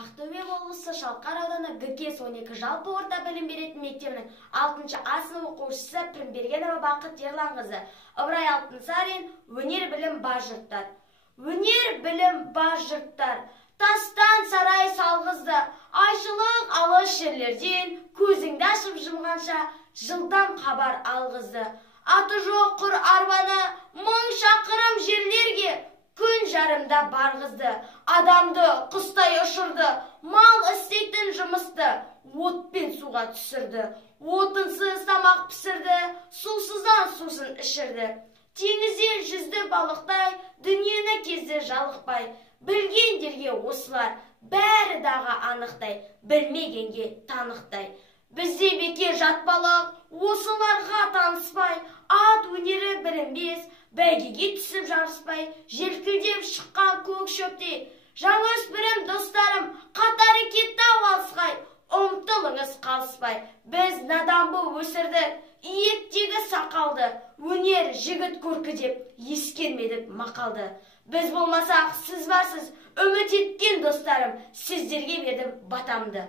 Ақтөбе облысы Шалқар ауданы ГКС 12 жалпы орта білім беретін мектебінің 6-шы А сынып оқушысы Пірімбергенова Бақыт Ерланқызы. Ыбырай Алтынсарин, өнер білім бар жұрттар. Өнер білім бар жұрттар. Тастан сарай салғызды, айшылық алыс жерлерден көзіңді ашып жұмғанша жылдам хабар алғызды. Аты жоқ құр арбаны 1000 шақырым жерлерге күн жарымда барғызды. Адамды құстай ұшырды, мал істейтін жұмысты отпен суға түсірді. Отынсыз тамақ пісірді, сусыздан сусын ішірді. Теңізден жүзді балықтай, дүниені кезді жалықпай. Білгендерге осылар бәрі дағы анықтай, білмегенге танықтай. Бізде бекер жат балық, осыларға таныспай, ат өнері білінбес, бәйгеге түсіп жарыспай, желкілдеп шыққан көк шөптей. Жаңаөспірім достарым, қатары кетті алысқай, ұмтылыңыз қалыспай. Біз надан бұл өсірдік, иектегі сақалды, өнер жігіт көркі деп ескермедік мақалды. Біз болмасақ, сіз барсыз, үміт еткен достарым, сіздерге бердім батамды.